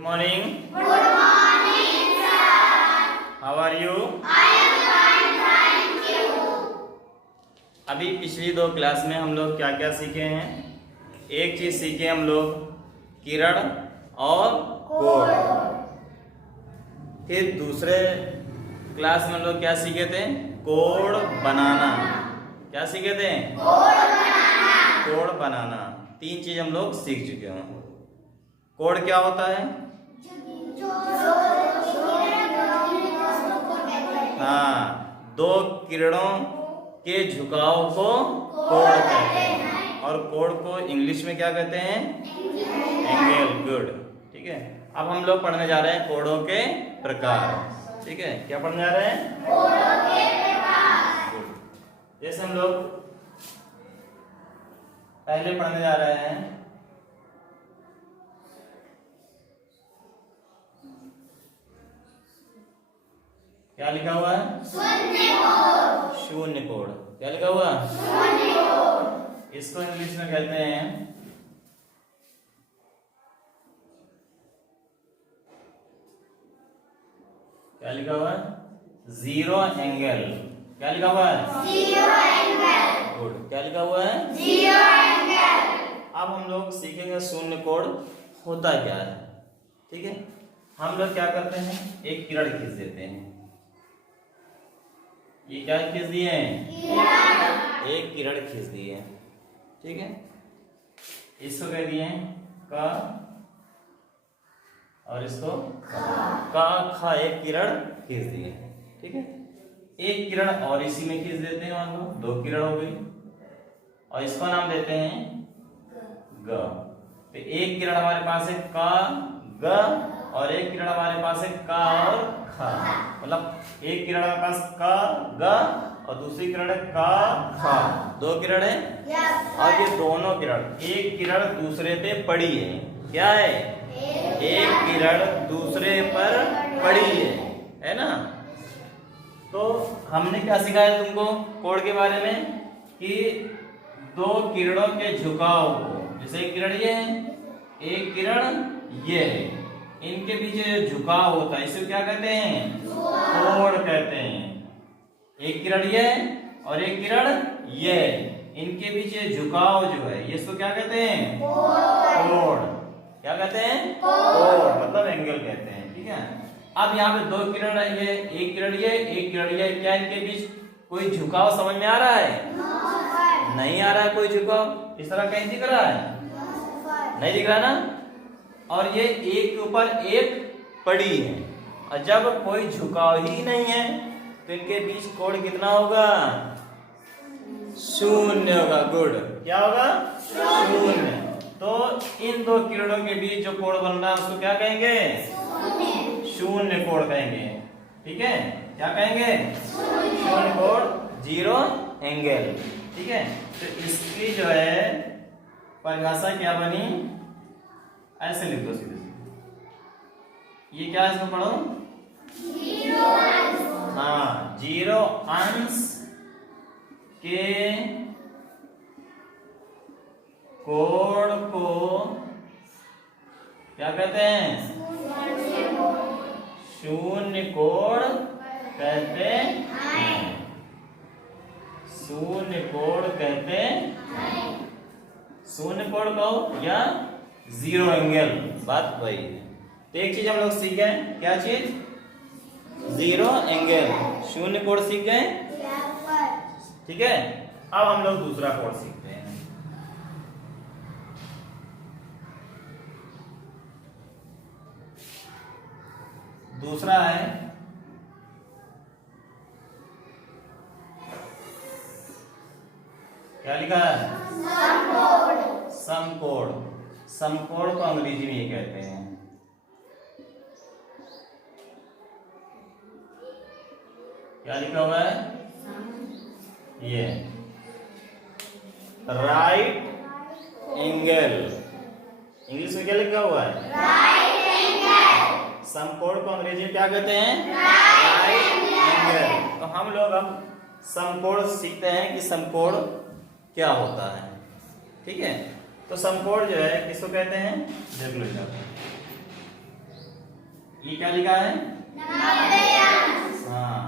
Good morning. Good morning, sir. How are you? I am fine, thank you. अभी पिछली दो class में हम लोग क्या क्या सीखे हैं? एक चीज सीखे हम लोग किरण और कोड। फिर दूसरे क्लास में हम लोग क्या सीखे थे? कोड बनाना। क्या सीखे थे? कोड बनाना। तीन चीज हम लोग सीख चुके हैं। कोड क्या होता है? हाँ, दो किरणों के झुकाव को कोड कहते हैं और कोड को इंग्लिश में क्या कहते हैं? एंगल। गुड। ठीक है, अब हम लोग पढ़ने जा रहे हैं कोडों के प्रकार। ठीक है, क्या पढ़ने जा रहे हैं? कोडों के प्रकार। गुड। जैसे हम लोग पहले पढ़ने जा रहे हैं क्या लिखा हुआ है? शून्य कोड। शून्य कोड। क्या लिखा हुआ? शून्य कोड। इसको इंग्लिश में कहते हैं क्या लिखा हुआ है? Zero angle. क्या लिखा हुआ है? Zero angle. गुड। क्या लिखा हुआ है? Zero angle. अब हम लोग सीखेंगे शून्य कोड होता क्या है। ठीक है, हम लोग क्या करते हैं? एक किरण खींच देते हैं। ये क्या खींच दिए हैं? एक किरण खींच दी है। ठीक है, इसको कह दिए का और इसको का खा। एक किरण खींच दी है। ठीक है, एक किरण और इसी में खींच देते हैं। मान लो दो किरण हो गई और इसका नाम देते हैं ग। तो एक किरण हमारे पास है का ग और एक किरण हमारे पास है का और खा। मतलब एक किरण हमारे पास का ग और दूसरी किरण है का खा। दो किरण है और ये दोनों किरण, एक किरण दूसरे पे पड़ी है। क्या है? एक किरण दूसरे पर पड़ी है ना? तो हमने क्या सिखाया तुमको कोड के बारे में कि दो किरणों के झुकाव को, जैसे एक किरण ये है, एक किरण ये है, इनके पीछे जो झुकाव होता है इसे क्या कहते हैं? कोड कहते हैं। एक किरण ये और एक किरण ये, इनके पीछे झुकाव जो है ये इसको क्या कहते हैं? कोड। क्या कहते हैं? कोड। मतलब एंगल कहते हैं। ठीक है, अब यहाँ पे दो किरण है, ये एक किरण ये, एक किरण ये। क्या इनके बीच कोई झुकाव समझ में आ रहा है? नहीं आ रहा है कोई झुकाव। इस तरह कहीं दिख रहा है? नहीं दिख रहा ना? और ये एक के ऊपर एक पड़ी है और जब कोई झुकाव ही नहीं है तो इनके बीच कोण कितना होगा? शून्य होगा। गुड। क्या होगा? शून्य। तो इन दो किरणों के बीच जो कोण बन रहा है उसको क्या कहेंगे? शून्य कोण कहेंगे। ठीक है, क्या कहेंगे? शून्य कोण, जीरो एंगल। ठीक है, तो इसकी जो है परिभाषा क्या बनी? ऐसे लिख दो सीधे सीधे। ये क्या है इसमें पढ़ो? जीरो अंश। हाँ, जीरो अंश के कोण को क्या कहते हैं? शून्य कोण कहते हैं। शून्य कोण कहते हैं। शून्य कोण कहो या जीरो एंगल, बात वही है। तो एक चीज हम लोग सीख गए। क्या चीज? जीरो एंगल, शून्य कोण सीख गए। ठीक है, अब हम लोग दूसरा कोण सीखते हैं। दूसरा है क्या लिखा है? समकोण। समकोण को अंग्रेजी में ये कहते हैं क्या लिखा हुआ है? ये राइट एंगल। इंग्लिश में क्या लिखा हुआ है? Right angle. समकोण को अंग्रेजी में क्या कहते हैं? Right angle. तो हम लोग अब समकोण सीखते हैं कि समकोण क्या होता है। ठीक है, तो समकोण जो है किसको कहते हैं? देख लो इधर। ये क्या लिखा है? 90 अंश। हाँ,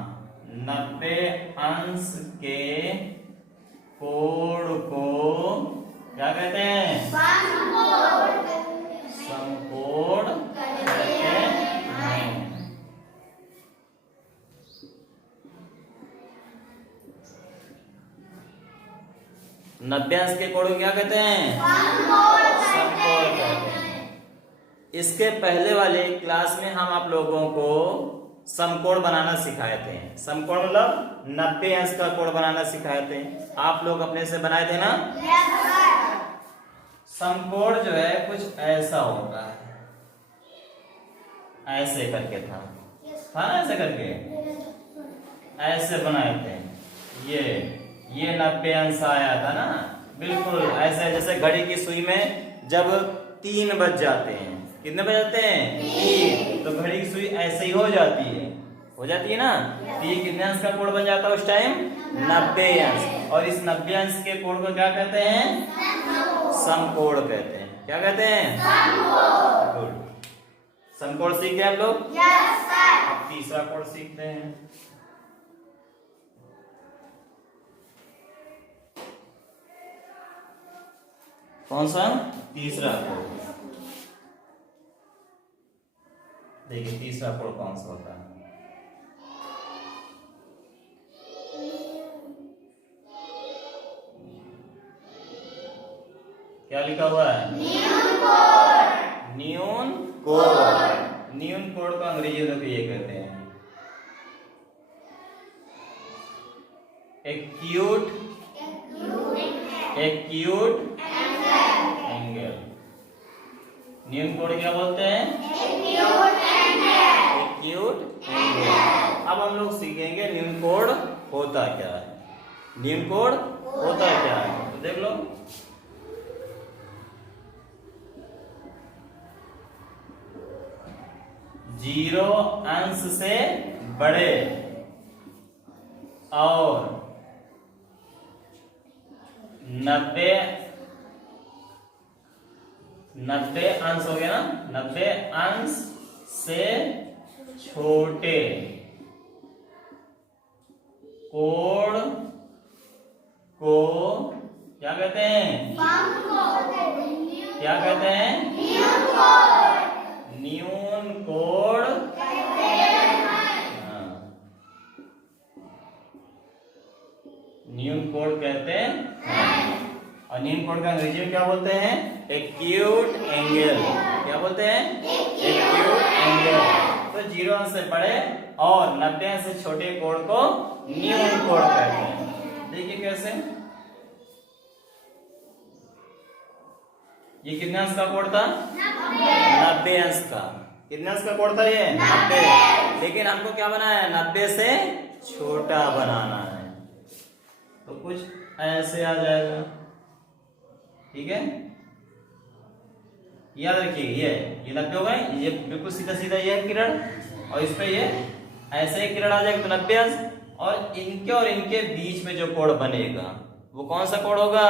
90 अंश के कोण को क्या कहते हैं? समकोण। समकोण कहते हैं। 90 अंश के कोण को क्या कहते हैं? समकोण कहते हैं। इसके पहले वाले क्लास में हम आप लोगों को समकोण बनाना सिखाए थे। समकोण मतलब 90 अंश का कोण बनाना सिखाए थे। आप लोग अपने से बनाए थे ना? समकोण जो है कुछ ऐसा होता है, ऐसे करके था ना, ऐसे करके ऐसे बनाए थे। ये 90 अंश आया था ना, बिल्कुल ऐसे। जैसे घड़ी की सुई में जब 3 बज जाते हैं, कितने बज जाते हैं? 3, तो घड़ी की सुई ऐसे ही हो जाती है ना। तो ये कितने अंश का कोण बन जाता है उस टाइम? 90 अंश। और इस 90 अंश के कोण को क्या कहते हैं? समकोण कहते हैं। क्या कहते हैं? गुड। समकोण सीख गए हम लोग? अब तीसरा कोण सीखते हैं। कौन सा? तीसरा कोण। देखिए तीसरा कोण कौन सा होता है? क्या लिखा हुआ है? न्यून कोण। न्यून कोण को अंग्रेजी में ये कहते हैं एक्यूट एंगल। न्यून कोण क्या बोलते हैं? Acute angle. अब हम लोग सीखेंगे न्यून कोण होता क्या है। न्यून कोण होता क्या है, तो देख लो। जीरो अंश से बड़े और 90 अंश हो गया ना, 90 अंश से छोटे कोण को क्या कहते हैं? क्या कहते हैं? न्यून कोण। न्यून कोण कहते हैं। और न्यून कोण का अंग्रेजी में क्या बोलते हैं? Acute angle. क्या बोलते हैं? Acute angle. तो 0 अंश से बड़े और 90 अंश से छोटे कोण को न्यून कोण कहते हैं। देखिए कैसे। ये कितने अंश का कोण था? 90 अंश का। कितने अंश का कोण था ये? 90। लेकिन हमको क्या बनाना है? 90 से छोटा बनाना है। तो कुछ ऐसे आ जाएगा, ठीक है। याद रखिए, ये 90 हो गए, ये बिल्कुल सीधा सीधा ये है किरण, और इस पे ये ऐसे ही किरण आ जाएगा, तो 90 अंश। और इनके बीच में जो कोण बनेगा वो कौन सा कोण होगा?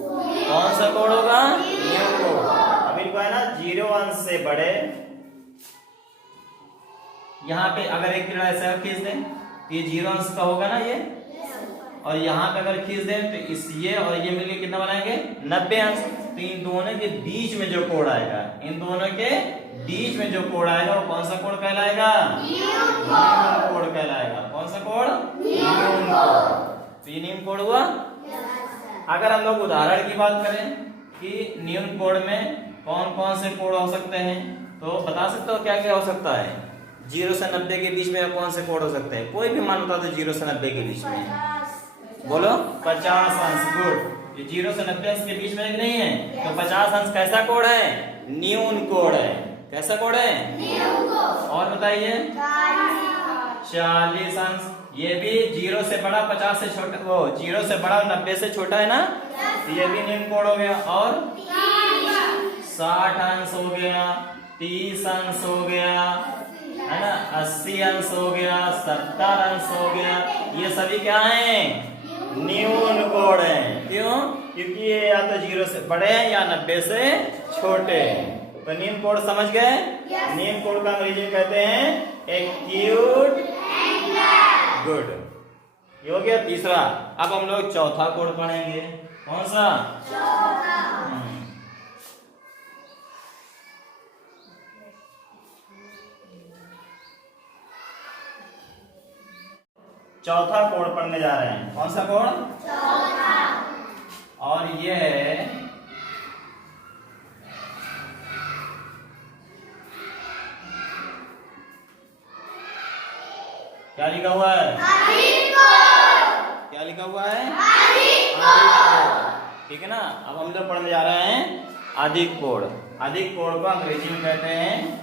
कौन सा कोण होगा? न्यून कोण। अब इनको है ना 0 अंश से बड़े, यहाँ पे अगर एक किरण ऐसा खींच दें तो ये 0 अंश का होगा ना ये, और यहाँ पे अगर खींच दें तो इस ये और ये मिलके कितना बनाएंगे? 90 अंश। तो इन दोनों के बीच में जो कोण आएगा, इन दोनों के बीच में जो कोण आएगा वो कौन सा कोण कहलाएगा? न्यून कोण कहलाएगा। कौन सा कोण? न्यून कोण। तो ये न्यून कोण हुआ। अगर हम लोग उदाहरण की बात करें कि न्यून कोण में कौन कौन से कोण हो सकते हैं, तो बता सकते हो क्या क्या हो सकता है? 0 से 90 के बीच में कौन से कोण हो सकते हैं? कोई भी मान बता दो 0 से 90 के बीच में। बोलो 50 अंश। गुड। ये 0 से 90 अंश के बीच में नहीं है, तो 50 अंश कैसा कोण है? न्यून कोण है। कैसा कोण है? न्यून कोण। और बताइए 40 अंश। ये भी 0 से बड़ा 50 से छोटा, वो 0 से बड़ा 90 से छोटा है ना, तो ये भी न्यून कोण हो गया। और 60 अंश हो गया, 30 अंश हो गया, है ना, 80 अंश हो गया, 70 अंश हो गया। ये सभी क्या हैं? न्यून कोण है। क्यों? क्योंकि ये या तो 0 से बड़े हैं या 90 से छोटे हैं। तो निम्न कोण समझ गए? निम्न कोण का अंग्रेजी में कहते हैं एक्यूट एंगल। गुड, ये हो गया तीसरा। अब हम लोग चौथा कोण पढ़ेंगे। कौन सा? चौथा कोण पढ़ने जा रहे हैं। कौन सा कोण? चौथा। और ये है क्या लिखा हुआ है? अधिक कोण। क्या लिखा हुआ है? अधिक कोण। ठीक है ना। अब हम लोग पढ़ने जा रहे हैं अधिक कोण। अधिक कोण को अंग्रेजी में कहते हैं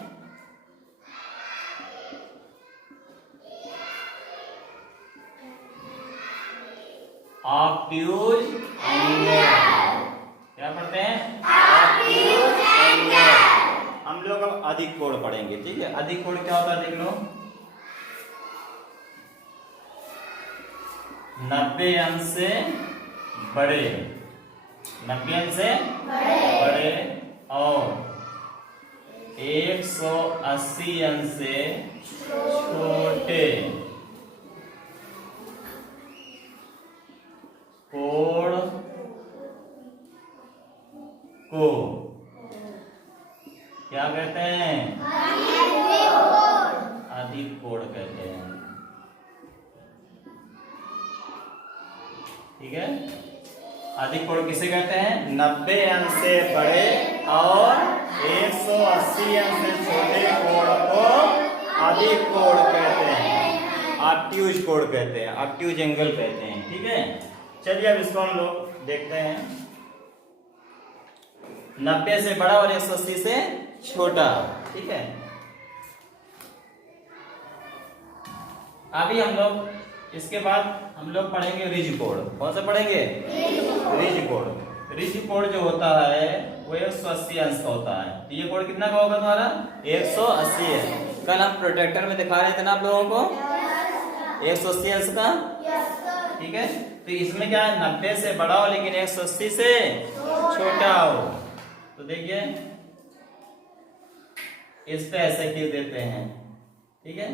ऑब्ट्यूज एंगल। क्या पढ़ते हैं? Obtuse angle. हम लोग अब अधिक कोण पढ़ेंगे। ठीक है, अधिक कोण क्या होता है देख लो। 90 अंश से बड़े, 90 अंश से बड़े और 180 अंश से छोटे कोण को क्या कहते हैं? अधिक कोण कहते हैं। ठीक है, अधिक कोण किसे कहते हैं? 90 अंश से बड़े और 180 अंश से छोटे कोण को अधिक कोण कहते हैं, ऑब्ट्यूज कोण कहते हैं, ऑब्ट्यूज एंगल कहते हैं। ठीक है, चलिए अब इसको हम लोग देखते हैं। 90 से बड़ा और 180 से छोटा। ठीक है, अभी हम लोग इसके बाद हम लोग पढ़ेंगे रिज कोण। कौन सा पढ़ेंगे? रिज कोण। रिज कोण जो होता है वो 180 अंश का होता है। तो ये कोण कितना का होगा तुम्हारा? 180 है। कल हम प्रोटेक्टर में दिखा रहे थे ना आप लोगों को 180 अंश का। ठीक है, तो इसमें क्या है? 90 से बड़ा हो लेकिन 180 से छोटा हो। तो देखिए इस पे ऐसे खींच देते हैं। ठीक है,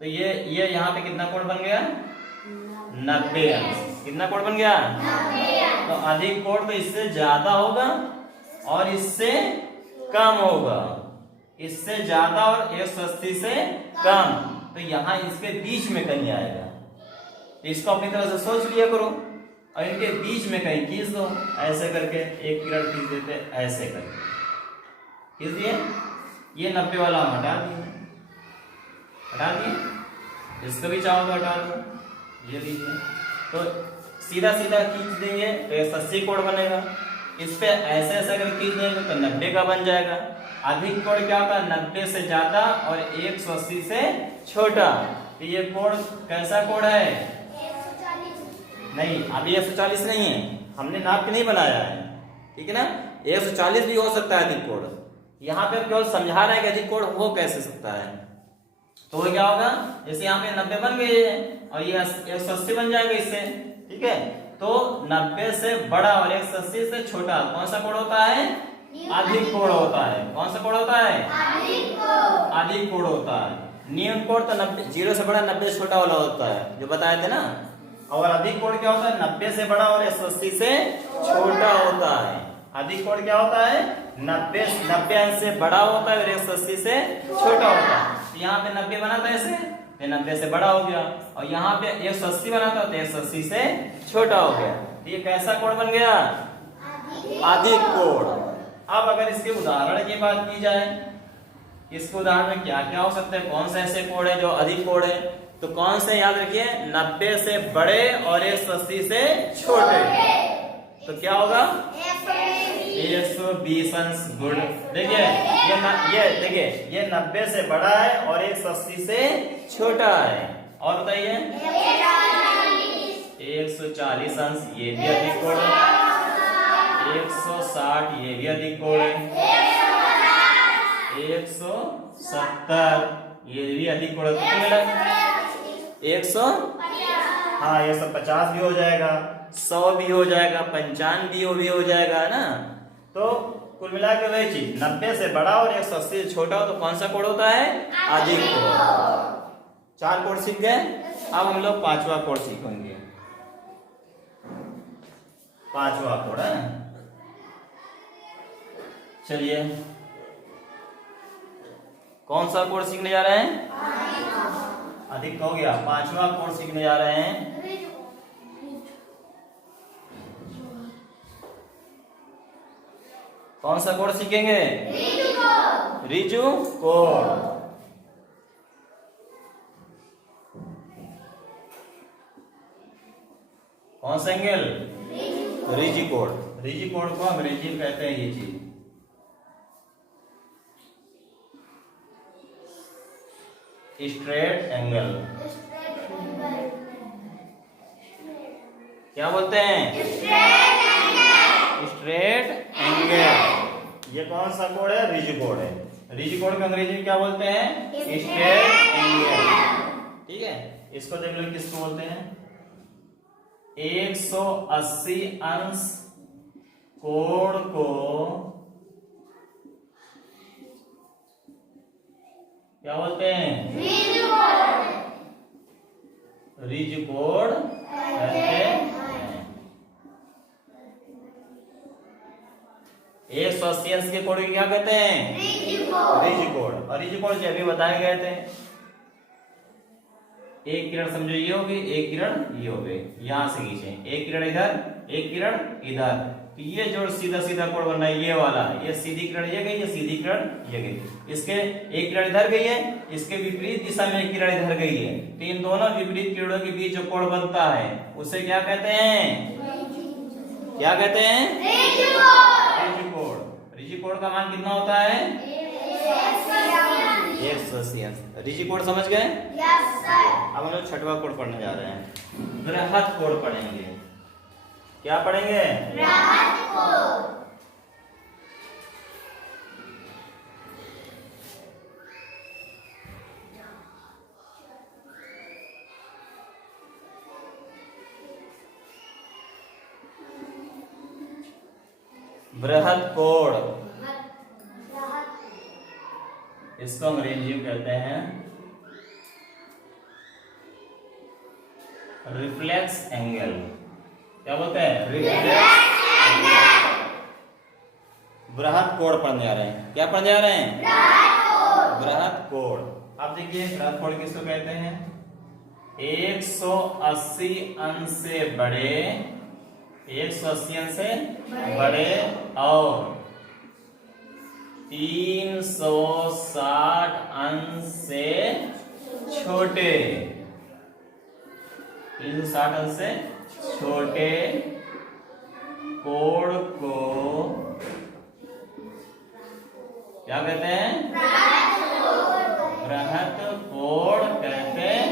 तो ये यहाँ पे कितना कोण बन गया? 90 अंश। कितना कोण बन गया? 90 अंश। तो अधिक कोण तो इससे ज्यादा होगा और इससे कम होगा, इससे ज्यादा और 180 से कम। तो यहाँ इसके बीच में कहीं आएगा। तो इसको अपनी तरह से सोच लिया करो और इनके बीच में कहीं खींच दो। ऐसे करके एक किरण खींच देते, ऐसे करके खींच दिए। ये 90 वाला हम हटा दिए। इसको भी चाहो तो हटा दो। ये लीजिए, तो सीधा सीधा खींच देंगे तो 180 कोण बनेगा। इस पे ऐसे ऐसे अगर खींच देंगे तो 90 का बन जाएगा। अधिक कोण क्या होगा? 90 से ज्यादा और 180 से छोटा। तो ये कोण कैसा कोण है? नहीं, अभी 140 नहीं है, हमने नाप के नहीं बनाया है। ठीक है ना, 140 भी हो सकता है अधिक कोण। यहाँ पे केवल समझा रहे हैं कि अधिक कोण हो कैसे सकता है। तो वो क्या होगा? जैसे यहाँ पे 90 बन गई है और ये 180 बन जाएगा इससे। ठीक है, तो 90 से बड़ा और 180 से छोटा कौन सा कोण होता है? अधिक कोण होता है। कौन सा कोण होता है? अधिक कोण होता है। न्यून कोण तो 90, 0 से बड़ा 90 से छोटा वाला होता है जो बताए थे ना। और अधिक कोण क्या होता है? 90 से बड़ा और 180 से छोटा होता है। अधिक कोण क्या होता है? 90 अंश से बड़ा होता है और 180 से छोटा होता है। तो यहाँ पे 90 बना था ऐसे, तो 90 से बड़ा हो गया और यहाँ पे 180 बना था तो 180 से छोटा हो गया। तो ये कैसा कोण बन गया? अधिक कोण। अब अगर इसके उदाहरण की बात की जाए, इसके उदाहरण में क्या क्या हो सकते हैं? कौन से ऐसे कोण है जो अधिक कोण है? तो कौन से याद रखिए? 90 से बड़े और 180 से छोटे। तो क्या होगा? 120 अंश। गुड। देखिए ये 90 से बड़ा है और 180 से छोटा है। और बताइए 140 अंश, ये भी अधिक कोण है। 160, ये भी अधिक कोण है। 170, ये भी अधिक कोण है। 100, हाँ 150 भी हो जाएगा, 100 भी हो जाएगा, 95 भी हो जाएगा ना। तो कुल मिला के वही चीज, 90 से बड़ा और 180 से छोटा हो तो कौन सा कोड होता है? अधिक कोड। 4 कोड सीख गए। अब हम लोग 5वां कोड सीखेंगे। 5वां कोड है, चलिए कौन सा कोड सीखने जा रहे हैं? अधिक हो गया। 5वां कोड सीखने जा रहे हैं। कौन सा कोड सीखेंगे? रिजु कोड। कौन सा angle? Riji code. Riji code को अंग्रेजी में कहते हैं ये चीज, स्ट्रेट एंगल। क्या बोलते हैं? Straight angle. ये कौन सा कोड है? रिजी कोड है। रिजी कोड को अंग्रेजी में क्या बोलते हैं? Straight angle. ठीक है, इसको देख लो किसको बोलते हैं? 180 अंश कोण को क्या बोलते हैं? रिज कोण कहते हैं। 180 अंश के कोण को क्या कहते हैं? रिज कोण। और रिज कोण जो अभी बताए गए थे, एक किरण समझो ये होगी, एक किरण ये हो गई, यहां से खींचे, एक किरण इधर, एक किरण इधर, तो ये जो सीधा सीधा कोण बना है ये वाला, ये सीधी किरण ये गई, ये सीधी किरण ये गई। इसके एक किरण इधर गई है, इसके विपरीत दिशा में एक किरण इधर गई है, तो इन दोनों विपरीत किरणों के बीच जो कोण बनता है उसे क्या कहते हैं? क्या कहते हैं? रिज कोण। रिज कोण का मान कितना होता है? 180 अंश। रिजी कोड समझ गए? अब हम लोग 6वां कोड पढ़ने जा रहे हैं। बृहत कोड पढ़ेंगे। क्या पढ़ेंगे? बृहत कोड। बृहत कोड, इसको अंग्रेजी में कहते हैं रिफ्लेक्स एंगल। क्या बोलते हैं? Reflex angle. बृहत कोड पढ़ने जा रहे हैं। क्या पढ़ने जा रहे हैं? बृहत कोड। अब देखिए बृहत कोड किसको कहते हैं? 180 अंश से बड़े, 180 अंश से बड़े और 360 अंश से छोटे, 360 अंश से छोटे कोण को क्या कहते हैं? बृहत कोण कहते हैं।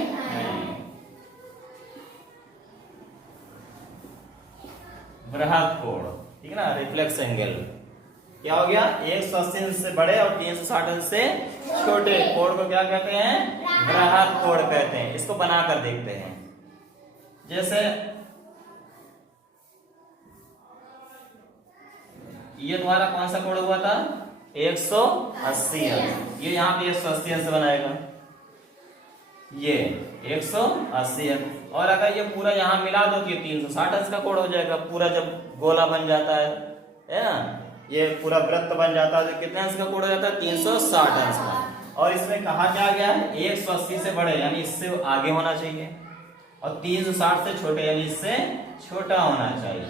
बृहत कोण, ठीक है ना, रिफ्लेक्स एंगल। क्या हो गया? 180 अंश से बड़े और 360 अंश से छोटे कोण को क्या कहते हैं? बृहत कोण कहते हैं। इसको बनाकर देखते हैं। जैसे ये तुम्हारा कौन सा कोण हुआ था? 180 अंश। ये यहाँ पे 180 अंश बनाएगा, ये 180 अंश। और अगर ये पूरा यहाँ मिला दो तो ये 360 अंश का कोण हो जाएगा। पूरा जब गोला बन जाता है ना, ये पूरा वृत्त बन जाता है तो कितने अंश का कोण हो जाता है? 360 अंश का। और इसमें कहा क्या गया है? 180 से बड़े यानी इससे आगे होना चाहिए और 360 से छोटे यानी इससे छोटा होना चाहिए।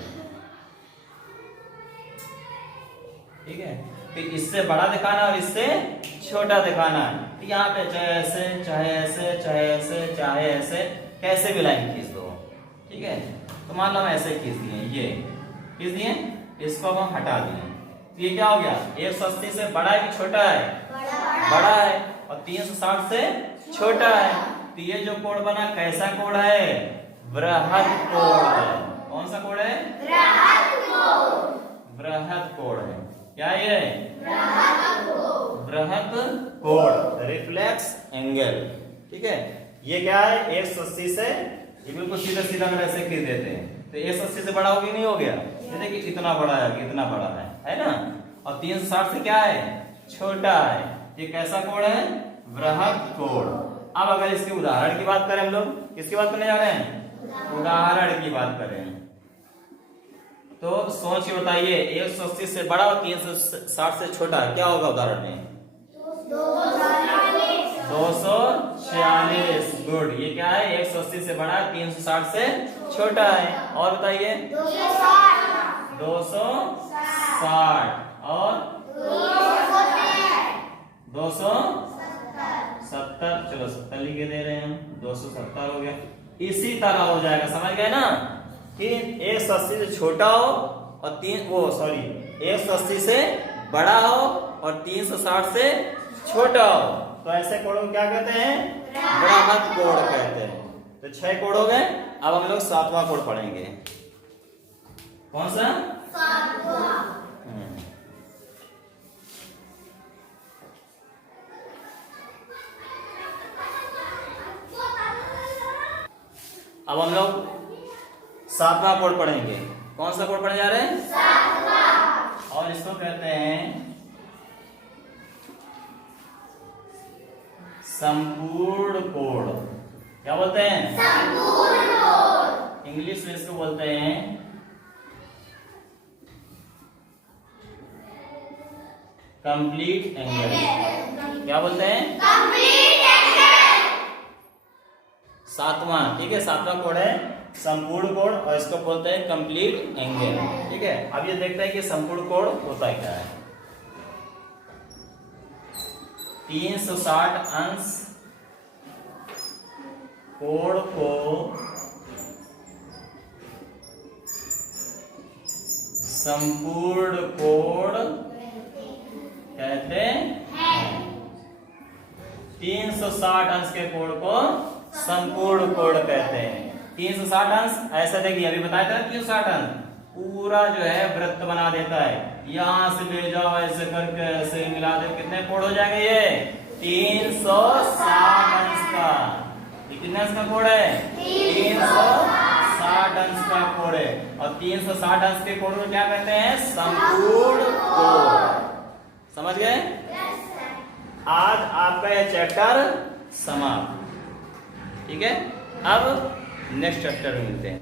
ठीक है, तो इससे बड़ा दिखाना और इससे छोटा दिखाना है। तो यहाँ पे चाहे ऐसे चाहे ऐसे चाहे ऐसे चाहे ऐसे कैसे भी लाइन खींच दो। ठीक है, तो मान लो हम ऐसे खींच दिए, ये खींच दिए, इसको हम हटा दिए, तो ये क्या हो गया? 180 से बड़ा है कि छोटा है? बड़ा है। और 360 से छोटा है, तो ये जो कोण बना कैसा कोण है? बृहत कोण है। कौन सा कोण है? बृहत कोण है। क्या ये? बृहत कोण, रिफ्लेक्स एंगल। ठीक है, ये क्या है? 180 से, ये बिल्कुल सीधा सीधा अगर ऐसे खींच देते हैं तो 180 से बड़ा हो गया नहीं हो गया? ये देखिए इतना बड़ा है, इतना बड़ा है ना। और 360 से क्या है, छोटा है। ये कैसा कोण है, बृहत कोण। अब अगर इसके उदाहरण की बात करें, हम लोग किसकी बात करने जा रहे हैं, उदाहरण की बात करें। तो सोच के बताइए, 180 से बड़ा और 360 से छोटा क्या होगा उदाहरण में, 246। गुड। ये क्या है, 180 से बड़ा, 360 से छोटा है। और बताइए 260 और 270। चलो 70 लिख के दे रहे हैं हम, 270 हो गया। इसी तरह हो जाएगा, समझ गए ना, कि 180 से छोटा हो और 180 से बड़ा हो और 360 से छोटा हो, तो ऐसे कोण को क्या कहते हैं, बृहत कोण कहते हैं। तो 6 कोण हो गए। अब हम लोग 7वां कोण पढ़ेंगे। कौन सा, अब हम लोग 7वां कोण पढ़ेंगे। कौन सा कोण पढ़ने जा रहे हैं, 7वां। और इसको कहते हैं संपूर्ण कोण। क्या बोलते हैं, संपूर्ण कोण। इंग्लिश में इसको बोलते हैं कंप्लीट एंगल। क्या बोलते हैं, कंप्लीट एंगल। 7वां, ठीक है, 7वां कोण है संपूर्ण कोण और इसको बोलते हैं कंप्लीट एंगल। ठीक है, अब ये देखते हैं कि संपूर्ण कोण होता क्या है। 360 अंश कोण को संपूर्ण कोण कहते हैं। 360 अंश के कोण को संपूर्ण कोण कहते हैं। 360 अंश ऐसा देखिए, अभी बताया था 360 अंश पूरा जो है वृत्त बना देता है। यहां से ले जाओ ऐसे करके, ऐसे मिला दे, कितने कोण हो जाएंगे ये, 360 अंश का। ये कितने अंश का कोण है, 360 अंश का कोण है। और 360 अंश के कोण को क्या कहते हैं, संपूर्ण कोण। समझ गए। आज आपका यह चैप्टर समाप्त। ठीक है, अब नेक्स्ट चैप्टर में मिलते हैं।